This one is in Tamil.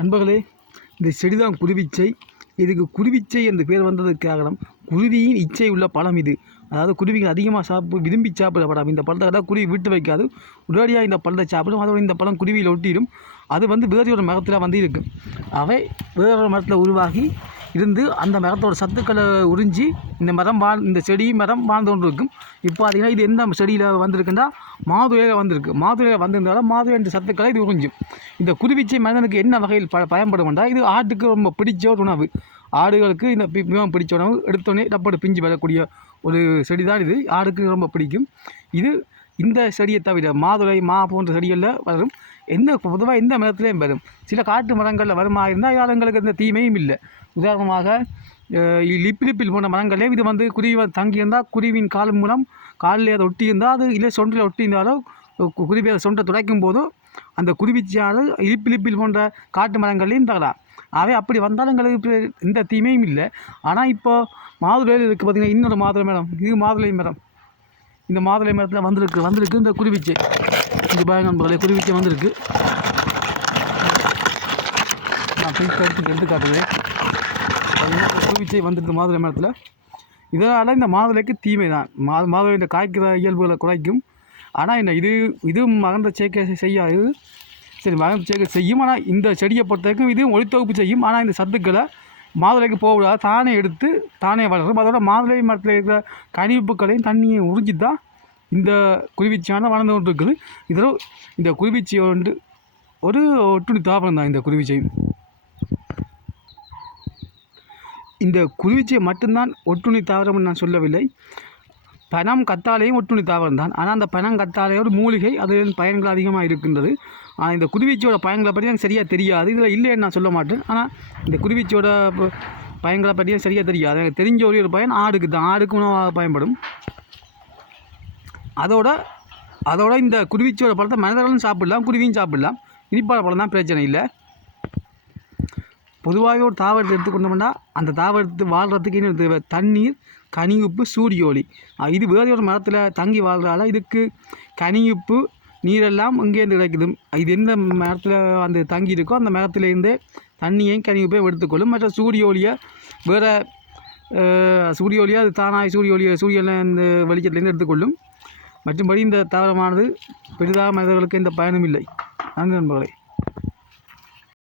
நண்பர்களே, இந்த செடிதான் குருவிச்சை. இதுக்கு குருவிச்சை என்று பேர் வந்ததுக்கு காரணம் குருவியின் இச்சை உள்ள பழம் இது. அதாவது குருவிகள் அதிகமாக விரும்பி சாப்பிட்ற பழம். இந்த பழத்தை தான் குருவி விட்டு வைக்காது, உடனடியாக இந்த பழத்தை சாப்பிடும். அதோட இந்த பழம் குருவியில் ஒட்டிடும். அது வேறு ஒரு மரத்தில் இருக்கும். அவை வேறொரு மரத்தில் உருவாகி இருந்து அந்த மரத்தோட சத்துக்களை உறிஞ்சி இந்த செடி மரம் வாழ்ந்து கொண்டு இருக்கும். இப்போ பார்த்தீங்கன்னா இது எந்த செடியில் வந்திருக்குன்னா மாதுளையில் வந்திருக்கு. மாதுளையில் வந்திருந்தாலும் மாதுளை என்ற சத்துக்களை இது உறிஞ்சும். இந்த குருவிச்சை மனிதனுக்கு என்ன வகையில் பயன்படும் என்றால், இது ஆட்டுக்கு ரொம்ப பிடிச்ச ஒரு உணவு. ஆடுகளுக்கு இந்த மிகவும் பிடிச்ச உணவு. எடுத்தோடனே டப்போடு பிஞ்சு வரக்கூடிய ஒரு செடி தான் இது. ஆடுக்கு ரொம்ப பிடிக்கும். இது இந்த செடியை தவிர மாதுளை போன்ற செடிகளில் வரும். பொதுவாக எந்த மரத்துலேயும் வரும். சில காட்டு மரங்களில் வருமா இருந்தால் யாருங்களுக்கு எந்த தீமையும் இல்லை. உதாரணமாக லிப்பில் போன்ற மரங்களே இது குருவி தங்கியிருந்தால் குருவின் கால் மூலம் காலில் அதை ஒட்டியிருந்தால் அது இல்லை சொன்றில் ஒட்டியிருந்தாலும் குருவி அதை சொன்றை துடைக்கும் போதும் அந்த குருவிச்சியானது லிப்பில் போன்ற காட்டு மரங்கள்லையும் தரலாம். அவை அப்படி வந்தாலும் எங்களுக்கு எந்த தீமையும் இல்லை. ஆனால் இப்போது மாதுளையில் இருக்குது பார்த்திங்கன்னா இன்னொரு மாதுளை மரம். இது மாதுளை மரம். இந்த மாதுளை மரத்தில் வந்திருக்கு இந்த குருவிச்சை. இந்த பாருங்க நண்பர்களே, குருவிச்சை வந்திருக்கு. நான் எடுத்து காட்டுறேன். குருவிச்சை வந்துருக்கு மாதுளை மரத்தில். இதனால் இந்த மாதுளைக்கு தீமை தான். மாதுளை இந்த காய்க்கிற இயல்புகளை குறைக்கும். ஆனால் இது மகந்த சேர்க்கை செய்யாது. சரி, மகந்த சேர்க்கை செய்யும். ஆனால் இந்த செடியை பொறுத்த வரைக்கும் இது ஒளித்தொகுப்பு செய்யும். ஆனால் இந்த சத்துக்களை மாதுளைக்கு போகக்கூடாது, தானே எடுத்து தானே வளரும். அதோட மாதுளை மரத்தில் இருக்கிற கனிவுப்புக்களையும் தண்ணியை உறிஞ்சி தான் இந்த குருவிச்சியான வளர்ந்து கொண்டு இருக்குது. இதில் இந்த குருவிச்சி ஒரு ஒட்டுணி தாவரம் தான். இந்த குருவிச்சை இந்த குருவிச்சை மட்டும்தான் ஒட்டுணி தாவரம்னு நான் சொல்லவில்லை. பனம் கத்தாழையும் ஒட்டுணி தாவரம் தான். ஆனால் அந்த பனம் கத்தாழையோட மூலிகை அதில் பயன்கள் அதிகமாக இருக்கின்றது. ஆனால் இந்த குருவிச்சியோட பயன்களை பற்றி எனக்கு சரியாக தெரியாது. இதில் இல்லைன்னு நான் சொல்ல மாட்டேன். ஆனால் இந்த குருவிச்சியோட பயன்களை பற்றியும் சரியாக தெரியாது. எனக்கு தெரிஞ்ச ஒரு பயன் ஆடுக்கு தான். ஆடுக்கு உணவாக பயன்படும். அதோட இந்த குருவிச்சியோட பழத்தை மனிதர்களும் சாப்பிடலாம், குருவியும் சாப்பிடலாம். இனிப்பான பழம் தான், பிரச்சனை இல்லை. பொதுவாகவே ஒரு தாவரத்தை எடுத்துக்கொண்டோம்னா அந்த தாவரத்து வாழ்கிறதுக்கு என்ன தேவை? தண்ணீர், கனியுப்பு, சூரிய ஒளி. இது வேறு ஒரு மரத்தில் தங்கி வாழ்கிறதால இதுக்கு கனியுப்பு நீரெல்லாம் இங்கேருந்து கிடைக்குது. இது எந்த மரத்தில் தங்கி இருக்கோ அந்த மரத்துலேருந்தே தண்ணியையும் கனியுப்பையும் எடுத்துக்கொள்ளும். மற்ற சூரிய ஒளியை வேறு சூரிய ஒளியாக அது தானாக சூரியன் இந்த வெளிச்சத்துலேருந்து எடுத்துக்கொள்ளும். மற்றும்படி இந்த தாவரமானது பெரிதாக மனிதர்களுக்கு எந்த பயனும் இல்லை. நன்றி நண்பர்களே.